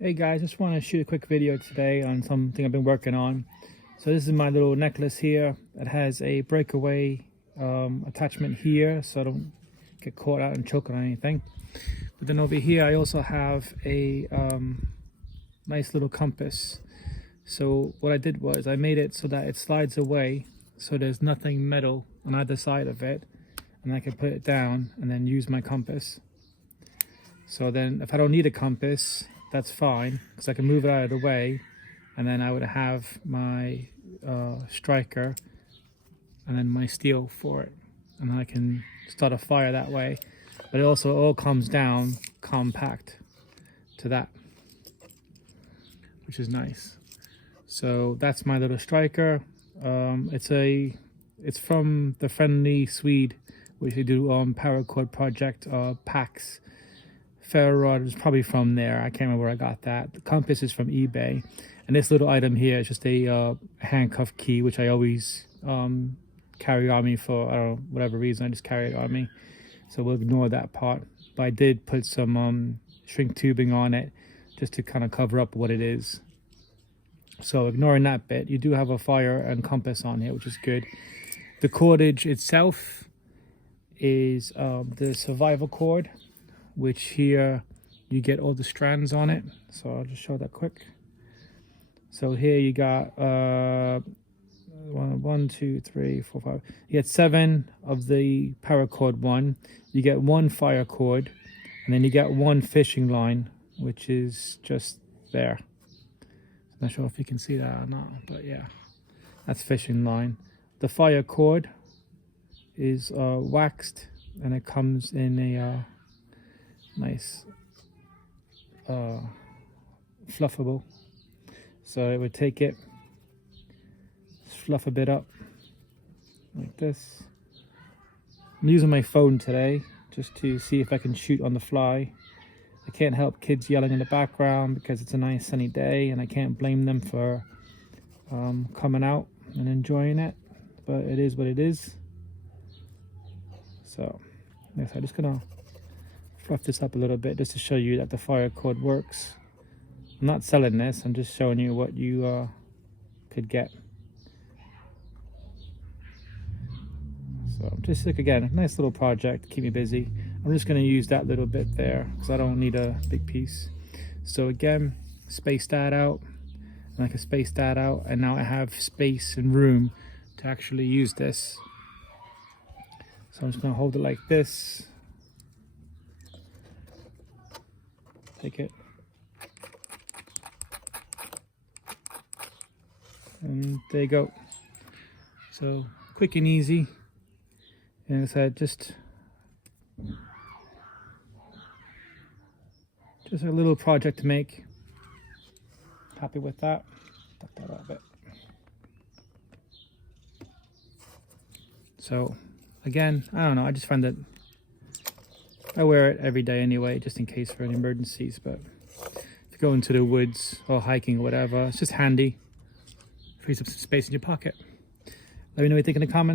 Hey guys, just want to shoot a quick video today on something I've been working on. So this is my little necklace here. It has a breakaway attachment here, so I don't get caught out and choke on anything. But then over here I also have a nice little compass. So what I did was I made it so that it slides away, so there's nothing metal on either side of it, and I can put it down and then use my compass. So then if I don't need a compass, that's fine, because I can move it out of the way, and then I would have my striker and then my steel for it, and then I can start a fire that way. But it also all comes down compact to that, which is nice. So that's my little striker. It's from the friendly Swede, which they do Paracord project packs. Paracord was probably from there. I can't remember where I got that. The compass is from eBay, and this little item here is just a handcuff key, which I always carry on me for, I don't know, whatever reason. I just carry it on me, so we'll ignore that part. But I did put some shrink tubing on it just to kind of cover up what it is. So ignoring that bit, you do have a fire and compass on here, which is good. The cordage itself is the survival cord, which here you get all the strands on it. So I'll just show that quick. So here you got 1, 2, 3, 4, 5. You get 7 of the paracord one. You get 1 fire cord, and then you get 1 fishing line, which is just there. I'm not sure if you can see that or not, but yeah, that's fishing line. The fire cord is waxed, and it comes in a nice fluffable. So it would take it, fluff a bit up like this. I'm using my phone today just to see if I can shoot on the fly. I can't help kids yelling in the background because it's a nice sunny day, and I can't blame them for coming out and enjoying it, but it is what it is. So next I'm just gonna fluff this up a little bit just to show you that the fire cord works. I'm not selling this, I'm just showing you what you could get. So just like, again, a nice little project to keep me busy. I'm just going to use that little bit there because I don't need a big piece. So again, space that out, and I can space that out, and now I have space and room to actually use this. So I'm just going to hold it like this. Take it, and there you go. So quick and easy, and as I said, just a little project to make. Happy with that. Tuck that out a bit. So again, I don't know, I just find that I wear it every day anyway, just in case for any emergencies. But if you go into the woods or hiking or whatever, it's just handy. Frees up some space in your pocket. Let me know what you think in the comments.